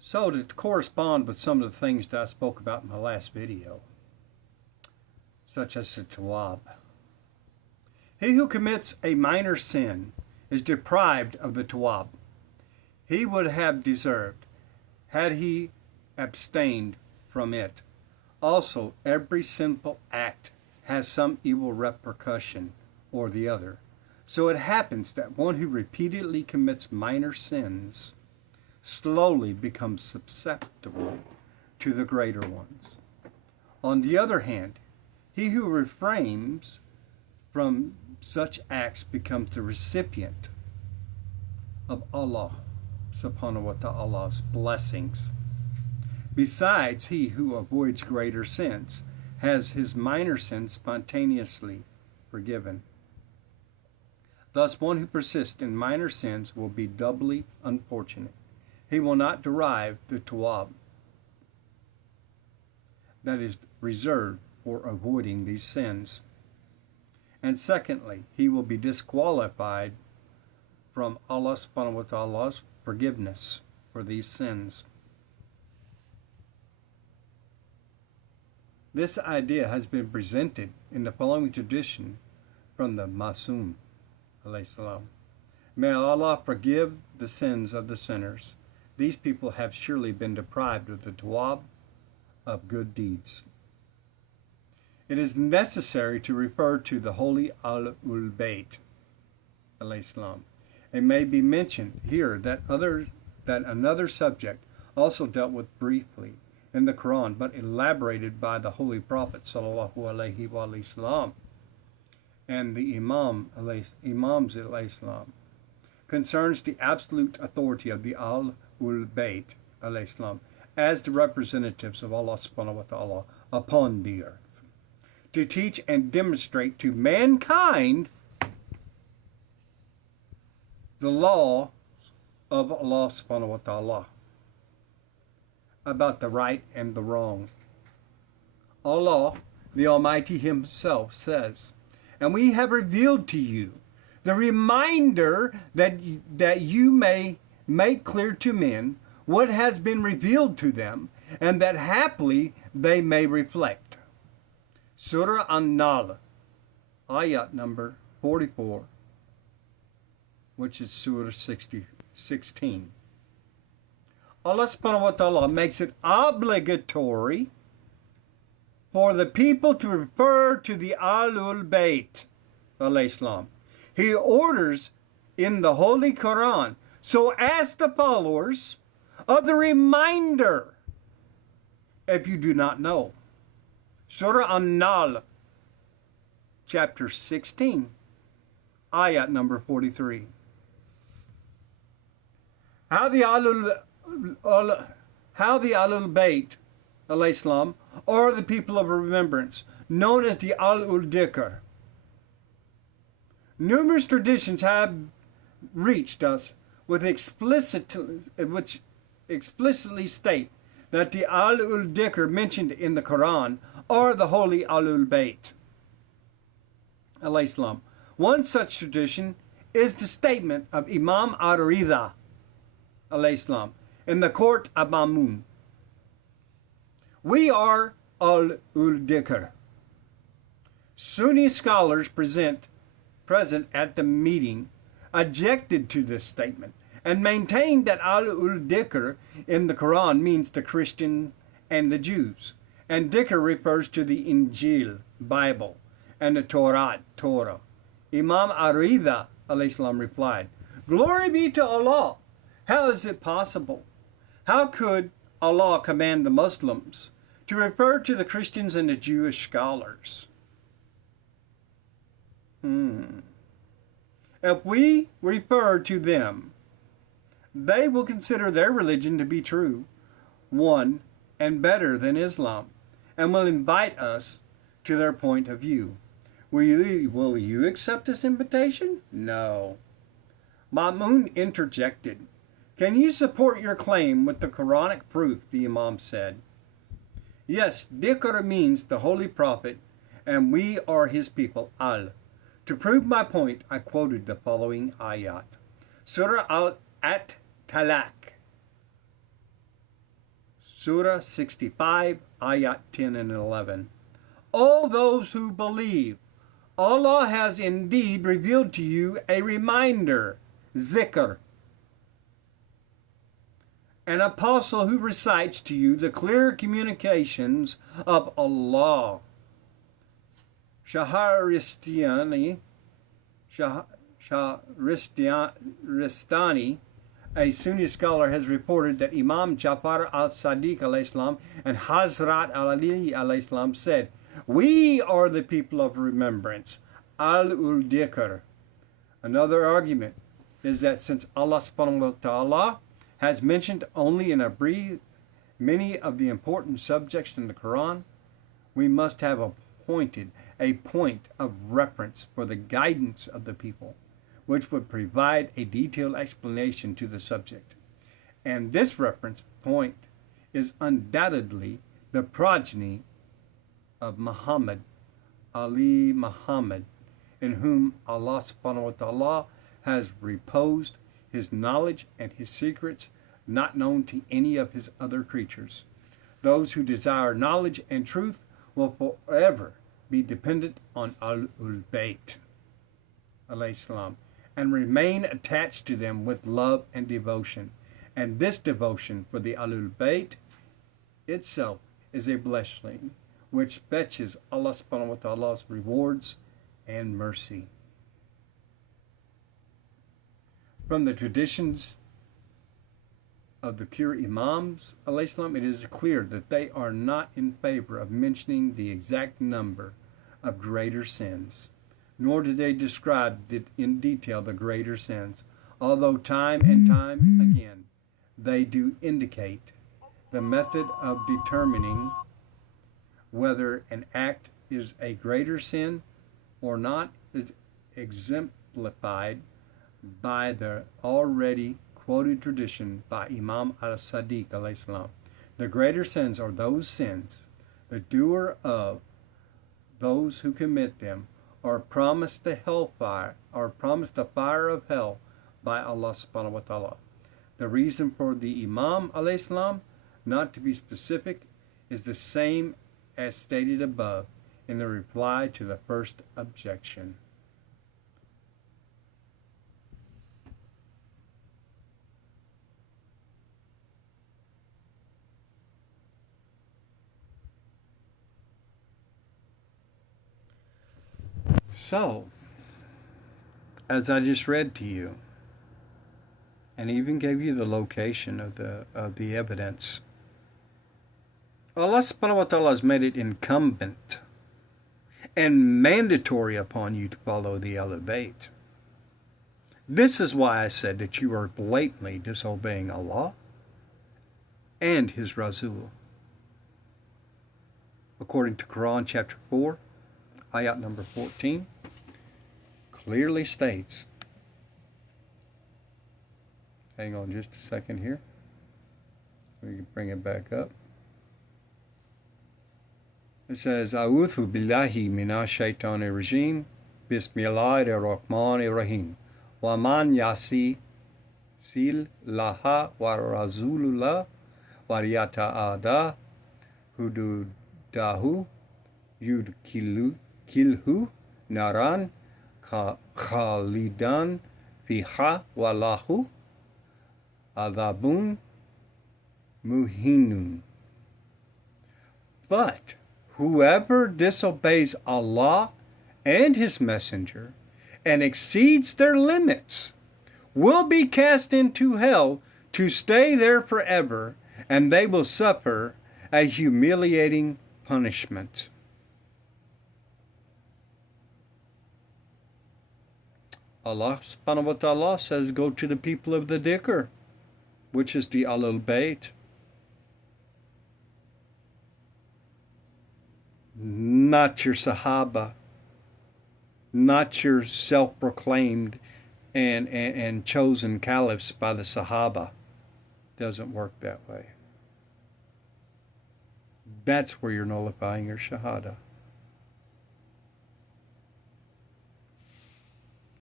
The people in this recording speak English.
So to correspond with some of the things that I spoke about in my last video, such as the tawab. He who commits a minor sin is deprived of the tawab. He would have deserved had he abstained from it. Also, every sinful act has some evil repercussion or the other. So it happens that one who repeatedly commits minor sins slowly becomes susceptible to the greater ones. On the other hand, he who refrains from such acts becomes the recipient of Allah subhanahu wa ta'ala's blessings. Besides, he who avoids greater sins has his minor sins spontaneously forgiven. Thus, one who persists in minor sins will be doubly unfortunate. He will not derive the tawab that is reserved for avoiding these sins. And secondly, he will be disqualified from Allah subhanahu wa ta'ala's forgiveness for these sins. This idea has been presented in the following tradition from the Masum alayhi salam. May Allah forgive the sins of the sinners. These people have surely been deprived of the tawab of good deeds. It is necessary to refer to the holy Ahlul Bayt alayhi salam. It may be mentioned here that another subject also dealt with briefly in the Quran, but elaborated by the Holy Prophet sallallahu alaihi wasallam and the Imams alayhi salam, concerns the absolute authority of the Ahlul Bayt alayhi salam as the representatives of Allah subhanahu wa ta'ala upon the earth, to teach and demonstrate to mankind the law of Allah subhanahu wa ta'ala about the right and the wrong. Allah, the Almighty Himself, says, "And we have revealed to you the reminder that you may make clear to men what has been revealed to them, and that haply they may reflect." Surah An-Nahl, ayat number 44, which is Surah 16. Allah subhanahu wa ta'ala makes it obligatory for the people to refer to the Ahlul Bayt alayhi salam. He orders in the Holy Quran, so as the followers of the reminder, if you do not know. Surah An-Nahl, chapter 16, ayat number 43. How the Ahlul Bayt alayhi salam are the people of remembrance, known as the Ahlul Dhikr. Numerous traditions have reached us which explicitly state that the Ahlul Dhikr mentioned in the Quran are the holy Ahlul Bayt alayhi salam. One such tradition is the statement of Imam Ar-Ridha alayhi salam in the court of Ma'mun. We are Ahlul Dhikr. Sunni scholars present at the meeting objected to this statement and maintained that Ahlul Dhikr in the Quran means the Christian and the Jews, and Dhikr refers to the Injil, Bible, and the Torah. Imam Ar-Ridha alayhi salam replied, "Glory be to Allah! How is it possible? How could Allah command the Muslims to refer to the Christians and the Jewish scholars? If we refer to them, they will consider their religion to be true, one, and better than Islam, and will invite us to their point of view. Will you accept this invitation?" No. Ma'mun interjected, "Can you support your claim with the Quranic proof?" The Imam said, "Yes, Dhikr means the Holy Prophet, and we are his people, Al. To prove my point, I quoted the following ayat. Surah At-Talaq, Surah 65, Ayat 10 and 11. All those who believe, Allah has indeed revealed to you a reminder, zikr, an apostle who recites to you the clear communications of Allah. Shahristani, a Sunni scholar, has reported that Imam Jafar al-Sadiq al-Islam and Hazrat Ali al-Islam said, "We are the people of remembrance, al-ul-dhikr." Another argument is that since Allah subhanahu wa ta'ala has mentioned only in a brief many of the important subjects in the Quran, we must have appointed a point of reference for the guidance of the people, which would provide a detailed explanation to the subject. And this reference point is undoubtedly the progeny of Muhammad, Ali Muhammad, in whom Allah subhanahu wa ta'ala has reposed his knowledge and his secrets not known to any of his other creatures. Those who desire knowledge and truth will forever be dependent on Ahlul Bayt, alayhi salam, and remain attached to them with love and devotion. And this devotion for the Ahlul Bayt itself is a blessing which fetches Allah subhanahu wa ta'ala's rewards and mercy. From the traditions of the pure Imams, alayhi salam, it is clear that they are not in favor of mentioning the exact number of greater sins, nor do they describe in detail the greater sins, although time and time again they do indicate the method of determining whether an act is a greater sin or not is exemplified by the already quoted tradition by Imam al-Sadiq alayhi salam. The greater sins are those sins the doer of those who commit them are promised the hellfire, or promised the fire of hell by Allah subhanahu wa ta'ala. The reason for the Imam alayhi salam not to be specific is the same as stated above in the reply to the first objection. So, as I just read to you, and even gave you the location of the evidence, Allah subhanahu wa ta'ala has made it incumbent and mandatory upon you to follow the Ahlul Bayt. This is why I said that you are blatantly disobeying Allah and His Rasul. According to Quran chapter 4, ayat number 14, clearly states, hang on just a second here, we can bring it back up. It says, A'udhu billahi minash shaitanir rajim, Bismillahir Rahmanir Rahim, wa man yasi sil laha wa razulullah wa yata'ada hududahu yudkilhu naran khalidan fiha wallahu adhabun muhinun. But whoever disobeys Allah and His Messenger and exceeds their limits will be cast into hell to stay there forever, and they will suffer a humiliating punishment. Allah subhanahu wa ta'ala says, go to the people of the dhikr, which is the Ahlul Bayt. Not your Sahaba, not your self-proclaimed and chosen caliphs by the Sahaba. Doesn't work that way. That's where you're nullifying your Shahada.